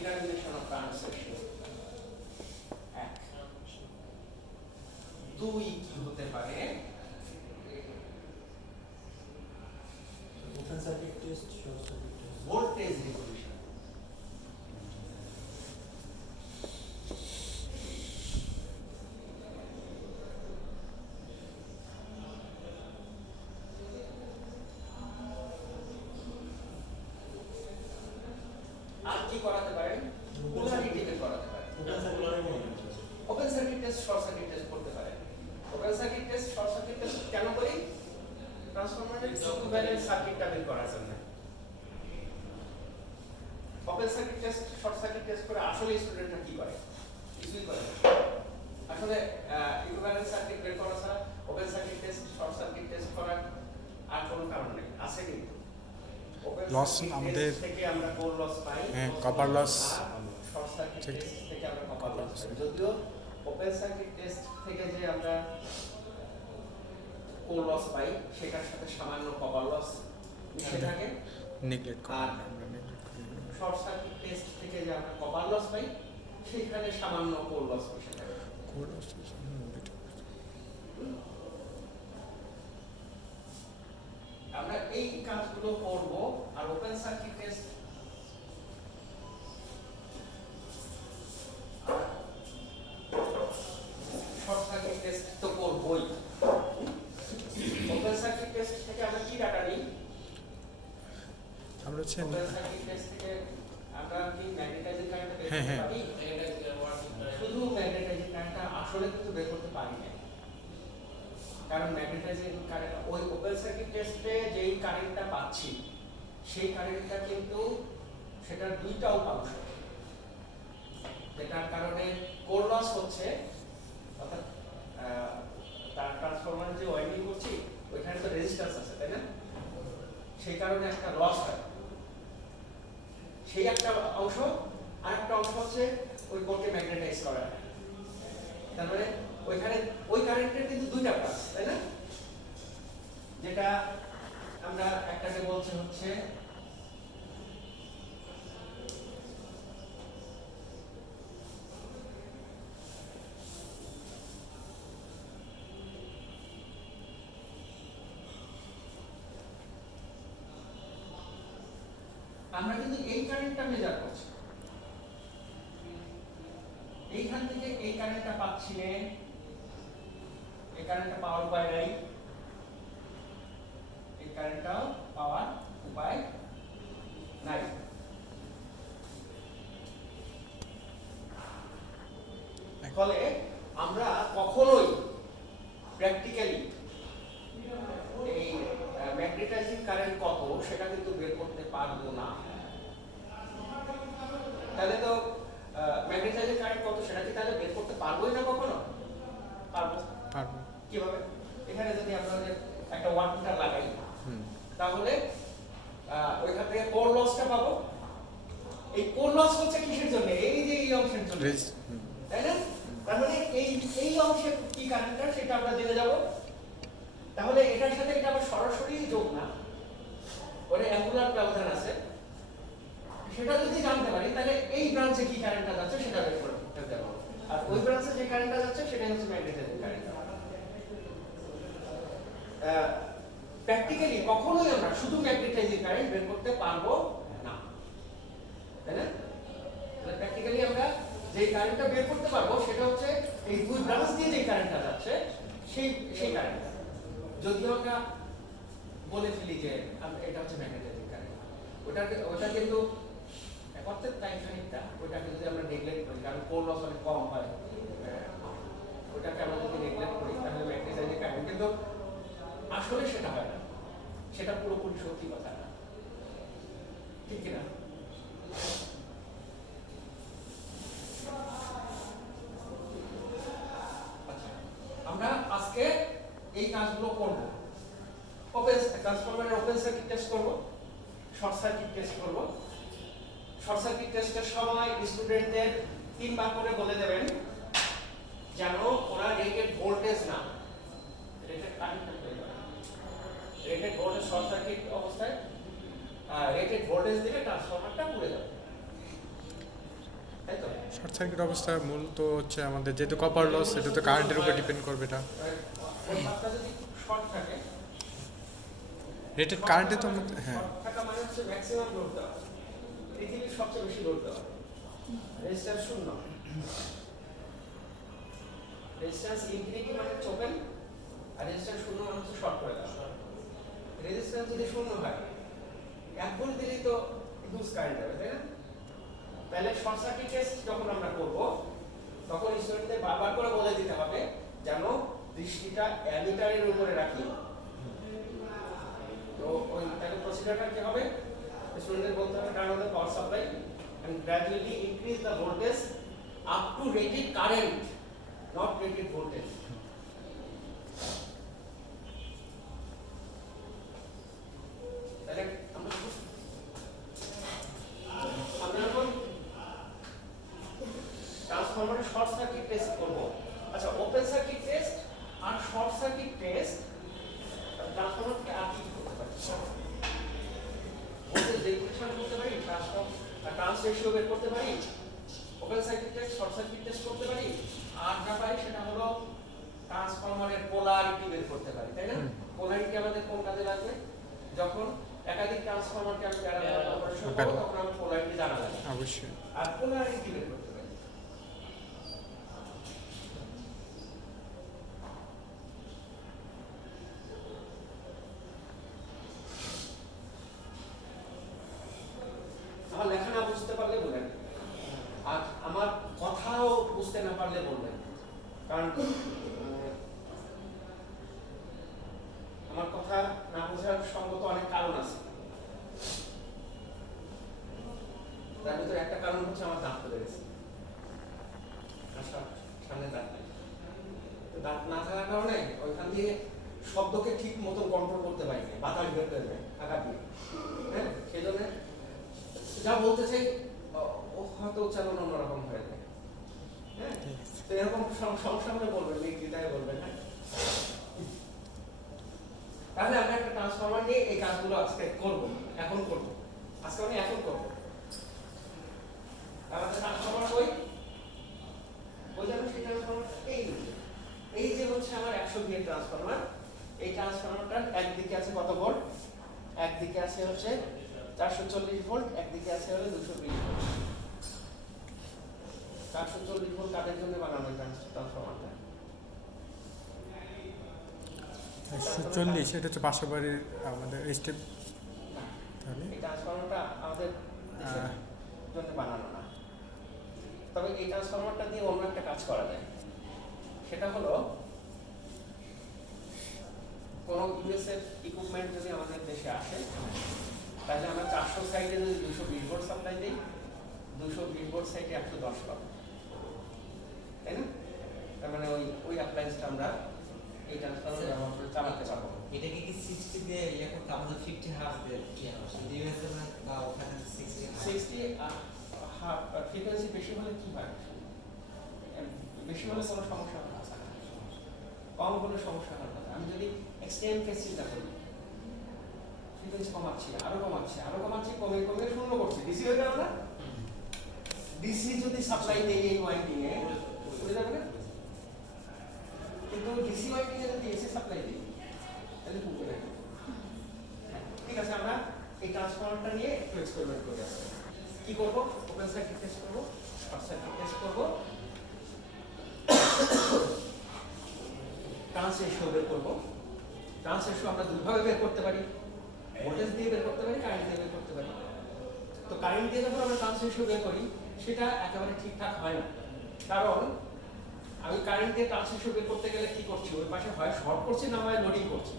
Determination of translation এক দুই কি হতে পারে টেস্ট ভোল্টেজ রেগুলেশন আর কি করাতে পারেন পোলারিটিতে করাতে পারেন open circuit open circuit test short circuit test করতে পারেন open circuit test short circuit test কেন করি ট্রান্সফরমারের ইকুইভ্যালেন্ট সার্কিটটা বের করার জন্য open circuit test short circuit test করে আসলে স্টুডেন্টরা কি করে কিছুই করে আসলে ইকুইভ্যালেন্ট সার্কিট বের করা ছাড়া open circuit test short circuit test করার আর কোনো কারণ নেই। আছে কিন্তু। আমাদের- থেকে আমরা কোর লস পাই হ্যাঁ, copper loss। Short circuit test থেকে আমরা কপার লস পাই। যদিও ওপেন সার্কিট টেস্ট থেকে যে আমরা কোর লস পাই সেটার সাথে সামান্য কপার লস মিশে থাকে। নেগলেক্ট আর- শর্ট সার্কিট টেস্ট থেকে যে আমরা কপার লস পাই সেখানে সামান্য। আমরা এই কাজগুলো করব আর open circuit test short circuit test তো করবই। ওপেন সার্কিট টেস্ট থেকে আমরা কি ডাটা নিই? আমরা হচ্ছে ওপেন সার্কিট টেস্ট থেকে শুধু আসলে কিন্তু বের করতে পারি না কারণ কারেন্ট ওই পাচ্ছি সেই কারেন্টটা কিন্তু সেটার দুইটা উপাংশ যেটার কারণে কোর লস হচ্ছে অর্থাৎ আহ, তার ট্রান্সফরমার যে ওয়াইন্ডিং করছি ওইখানে তো রেজিস্ট্যান্স আছে তাই না সেই কারণে একটা লস হয় সেই একটা অংশ আর একটা অংশ হচ্ছে ওই কোরকে ম্যাগনেটাইজ করা তার মানে ওইখানে ওই কারেন্টের কিন্তু দুইটা পাস তাই না যেটা আমরা একটাকে বলছি হচ্ছে, আমরা কিন্তু এই কারেন্টটা মেজার করছি। এইখান থেকে এই কারেন্টটা পাচ্ছি এই কারেন্টটা পাওয়ার উপায় নাই কারেন্টটাও পাওয়ার উপায় নাই। ফলে আমরা কখনোই প্র্যাকটিক্যালি এই ম্যাগনেটাইজিং কারেন্ট কত, সেটা কিন্তু বের করতে পারব না তাহলে তো ম্যাগনেটাইজিং কারেন্ট কত সেটা কি তাহলে বের করতে পারবোই না কখনো পারব পারব কীভাবে এখানে যদি আমরা যে একটা ওয়াট মিটার লাগাই হুম তাহলে আহ, ওইখান থেকে কোর লসটা পাবো এই কোর লস হচ্ছে কিসের জন্য এই যে এই অংশের জন্য রেজ হুম তাই না তার মানে এই এই অংশের কি কারেন্টটা সেটা আমরা জেনে যাব তাহলে এটার সাথে এটা আবার সরাসরি যোগ না। ওরে অ্যাঙ্গুলার ব্যবধান আছে। সেটা যদি জানতে পারি, তাহলে এই ব্রাঞ্চে কি কারেন্টটা যাচ্ছে সেটা বের করে ফেলতে পারব। আর ওই ব্রাঞ্চে যে কারেন্টটা যাচ্ছে, সেটাই হচ্ছে ম্যাগনেটাইজিং কারেন্ট প্র্যাকটিক্যালি কখনোই আমরা শুধু ম্যাগনেটাইজিং কারেন্ট বের করতে পারব না। তাই না? প্র্যাকটিক্যালি আমরা যে কারেন্টটা বের করতে পারব, সেটা হচ্ছে এই দুই ব্রাঞ্চ দিয়ে যে কারেন্টটা যাচ্ছে, সেই সেই কারেন্ট যদিও আমরা বলে ফেলি যে এটা হচ্ছে ম্যাগনেটাইজিং কারেন্ট ওটা ওটা কিন্তু অর্থাৎ তাই খানিকটা, ওটাকে যদি আমরা নেগলেক্ট করি, কারণ কোর লস অনেক কম হয় ওটাকে আমরা যদি নেগলেক্ট করি, তাহলে ম্যাগনেটাইজিং কারেন্ট কিন্তু আসলে সেটা হয় না। সেটা পুরোপুরি সত্যি কথা না। ঠিক কিনা আচ্ছা, আমরা আজকে এই কাজগুলো করব ওপেন ট্রান্সফরমারের ওপেন সার্কিট টেস্ট করব শর্ট সার্কিট টেস্ট করব শর্ট সার্কিট টেস্টের সময় স্টুডেন্টদের তিনবার করে বলে দেবেন যেন ওরা রেটেড ভোল্টেজ না rated current rated voltage short circuit অবস্থায় রেটেড ভোল্টেজ দিলে ট্রান্সফরমারটা পুড়ে যাবে শর্ট সার্কিট অবস্থা মূলত হচ্ছে আমাদের যেহেতু কপার লস এটা তো কারেন্টের উপর ডিপেন্ড করবে এটা শর্ট থাকে রেটেড কারেন্টে তো হ্যাঁ। থাকা মানে হচ্ছে ম্যাক্সিমাম পৃথিবীর সবচেয়ে বেশি শূন্য রেজিস্ট্যান্স ইনফিনিটি মানে আর রেজিস্ট্যান্স শূন্য মানে হচ্ছে শর্ট করে। দেওয়া রেজিস্ট্যান্স যদি শূন্য হয় এক ভোল্ট দিলেই তো কারেন্ট যাবে তাই না তাহলে শর্ট সার্কিট টেস্ট যখন আমরা করব, তখন স্টুডেন্টদের বারবার করে বলে দিতে হবে যেন দৃষ্টিটা অ্যামিটারের উপরে রাখি। তো ওই তাহলে প্রসিজারটা কি হবে? স্টুডেন্টদের বলতে হবে turn on power supply and gradually increase the voltage up to rated current, not rated voltage. তাহলে শর্ট সার্কিট টেস্ট করব। আচ্ছা ওপেন সার্কিট টেস্ট আর শর্ট সার্কিট টেস্ট ট্রান্সফরমার আর কি ভোল্টেজ রেগুলেশন করতে পারি ট্রান্স রেশিও বের আর যা পোলারিটি বের করতে পারি তাই না। পোলারিটি আমাদের কোন লাগবে যখন একাধিক ট্রান্সফরমারকে আমি প্যারালাল অপারেশন করব তখন আমার পোলারিটি জানা লাগে অবশ্যই আর পোলারিটি বের করতে পারি আমার লেখা না বুঝতে পারলে বলেন আর আমার কথাও বুঝতে না পারলে বলবেন কারণ উম, আমার কথা না বোঝার সঙ্গত অনেক কারণ আছে তার ভিতরে একটা কারণ হচ্ছে আমার দাঁত পড়ে গেছে আর সা- সামনে দাঁত নেই তো দাঁত না থাকার কারণে ওইখান দিয়ে শব্দকে ঠিক মতন কন্ট্রোল করতে পারি না বাতাস বের হয়ে যায় আঘাত দিয়ে হ্যাঁ সেই জন্য যা বলতে চাই ও- ও হয়তো উচ্চারণ অন্যরকম হয়ে যায়। হ্যাঁ? হ্যাঁ? এই এই যে হচ্ছে আমার একশো ভিএ ট্রান্সফরমার এই ট্রান্সফরমারটার একদিকে আছে কত ভোল্ট একদিকে আছে হচ্ছে চারশো চল্লিশ ভোল্ট একদিকে আছে হলো দুশো বিশ ভোল্ট। চারশো চল্লিশ ভোল্ট কাদের জন্য বানানো ট্রান্সফরমারটা। একশো চল্লিশ এটা হচ্ছে আমাদের স্টেপ তাহলে? এই ট্রান্সফরমারটা আমাদের জন্য বানানো না। তবে এই ট্রান্সফরমারটা দিয়ে অন্য একটা কাজ করা যায়। সেটা হলো কোনো ইউএস এর ইকুইপমেন্ট যদি আমাদের দেশে আসে তাহলে আমরা চারশো সাইডে যদি দুশো বিশ ভোল্ট সাপ্লাই দিই দুশো বিশ ভোল্ট সাইডে একশো দশ পাবো। তাই না? তার মানে ওই ওই অ্যাপ্লায়েন্সটা আমরা এই ট্রান্সফরমার ব্যবহার করে চালাতে পারব। এটাকে কি দিয়ে ইয়ে করতে আমাদের ফিফটি হাফ দিয়ে বা ওখানে ফ্রিকোয়েন্সি বেশি হলে কি হয়? বেশি হলে কোনো সমস্যা হয় না। কম হলে সমস্যা হয় না। আমি যদি এক্সট্রিম কেস চিন্তা করি ফ্রিকোয়েন্সি কমাচ্ছি আরও কমাচ্ছি আরও কমাচ্ছি কমে কমে শূন্য করছি? ডিসি হয়ে গেল না? ডিসি যদি সাপ্লাই দেই এই ওয়াইন্ডিং এ, হয়ে যাবে না? কিন্তু ডিসি ওয়াইন্ডিং এ যদি এসি সাপ্লাই দিই তাহলে পুকুরে যাবে। ঠিক আছে, আমরা এই ট্রান্সফরমারটা নিয়ে একটু এক্সপেরিমেন্ট করে আসব কি করব? ওপেন সার্কিট টেস্ট করব শর্ট সার্কিট টেস্ট করব। ট্রান্স রেশিও বের করব। ট্রান্স রেশিও আমরা দুইভাবে বের করতে পারি। ভোল্টেজ দিয়ে বের করতে পারি কারেন্ট দিয়ে বের করতে পারি। তো কারেন্ট দিয়ে যখন আমরা ট্রান্স রেশিও বের করি, সেটা একেবারে ঠিকঠাক হয় না। কারণ আমি কারেন্ট দিয়ে ট্রান্স রেশিও বের করতে গেলে কি করছি? ওই পাশে হয় শর্ট করছি, না হয় লোডিং করছি।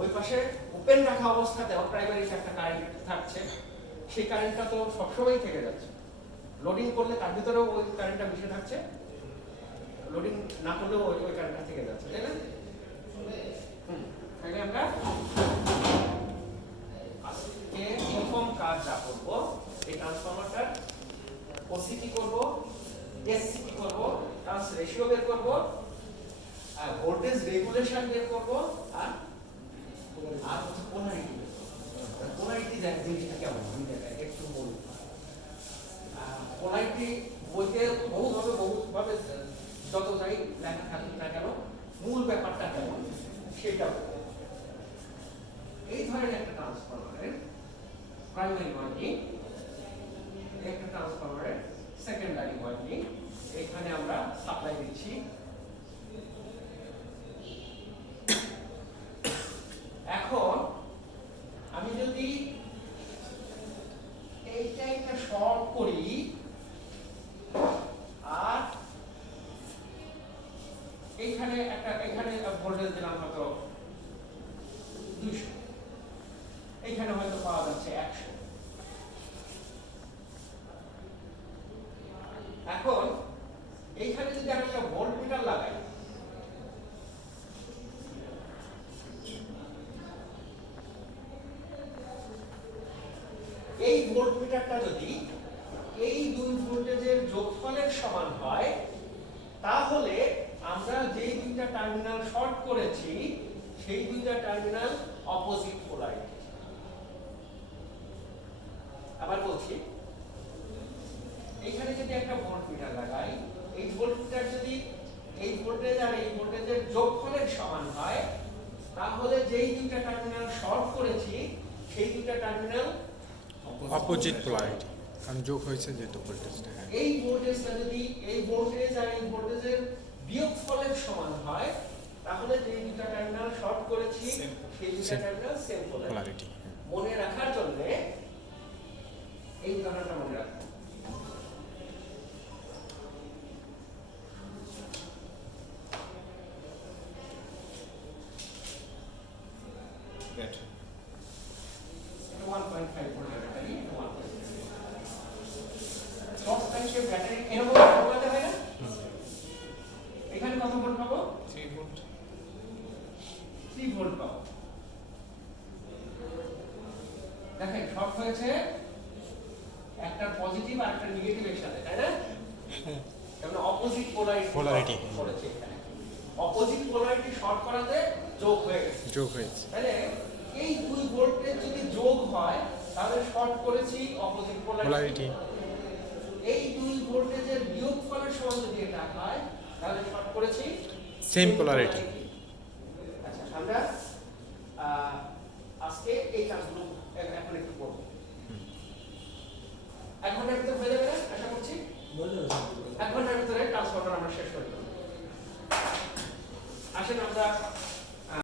ওই পাশে ওপেন রাখা অবস্থাতেও প্রাইমারিতে একটা কারেন্ট থাকছে, সেই কারেন্টটা তো সবসময়ই থেকে যাচ্ছে। লোডিং করলে তার ভিতরেও ওই কারেন্টটা মিশে থাকছে। লোডিং না করলেও ওই ওই কারেন্টটা থেকে যাচ্ছে, তাই না? তাহলে আমরা ডিভিশন বের করব, আর? আর হচ্ছে পোলারিটি পোলারিটি দেখ, জিনিসটা কেমন? আমি দেখা, একটু বলুন পোলারিটি বইতে বহুভাবে বহুভাবে যত যাই লেখা থাকুক না কেন, মূল ব্যাপারটা কেমন? সেটা এই ধরনের একটা ট্রান্সফরমারের প্রাইমারি ওয়াইন্ডিং একটা ট্রান্সফরমারের সেকেন্ডারি ওয়াইন্ডিং এখানে আমরা সাপ্লাই দিচ্ছি। একটা শর্ট করি আর এইখানে একটা এখানে ভোল্টেজ দিলাম হয়তো দুশো এইখানে হয়তো পাওয়া যাচ্ছে একশো এখন এইখানে যদি আমি একটা ভোল্ট মিটার লাগাই এই ভোল্ট মিটারটা যদি এই দুই ভোল্টেজের যোগফলের সমান হয়, তাহলে আমরা যেই দুইটা টার্মিনাল শর্ট করেছি, সেই দুইটা টার্মিনাল অপোজিট পোলারিটি আবার বলছি এখানে যদি একটা ভোল্ট মিটার লাগাই এই ভোল্ট মিটার যদি এই ভোল্টেজ আর এই ভোল্টেজের যোগফলের সমান হয় তাহলে যেই দুইটা টার্মিনাল শর্ট করেছি সেই দুইটা টার্মিনাল অপোজিট পোলারিটি কারণ যোগ হয়েছে যেহেতু ভোল্টেজটা হ্যাঁ। এই ভোল্টেজটা যদি এই ভোল্টেজ আর এই ভোল্টেজের বিয়োগফলের সমান হয় তাহলে যে দুটা টার্মিনাল শর্ট করেছি সেই দুটা ক্যান্ডেল টার্মিনাল সেম পোলারিটি মনে রাখার জন্য এই ধারণাটা মনে রাখুন ওয়ান পয়েন্ট ফাইভ ভোল্টের battery one point short circuit battery এরকম ঢোকাতে হয় না এখানে কত ভোল্ট। পাবো থ্রি ভোল্ট পাবো। দেখেন শর্ট হয়েছে একটা পজিটিভ আর একটা নেগেটিভ এর সাথে তাই না? তাহলে অপোজিট পোলারিটি Polarity. করেছে এখানে। অপোজিট পোলারিটি শর্ট করাতে যোগ হয়ে গেছে। যোগ হয়েছে। তাহলে এই দুই ভোল্টেজ যদি যোগ হয় তাহলে শর্ট করেছি অপোজিট পোলারিটি পোলারিটি এই দুই ভোল্টেজের বিয়োগফলের সমান যদি এটা হয় তাহলে শর্ট করেছি সেম পোলারিটি আচ্ছা আমরা আজকে এই কাজগুলো এখন একটু করব। এক ঘণ্টার ভিতরে হয়ে যাবে, আশা করছি? এক ঘণ্টার ভিতরে কাজ করার আমরা শেষ করব আসেন আমরা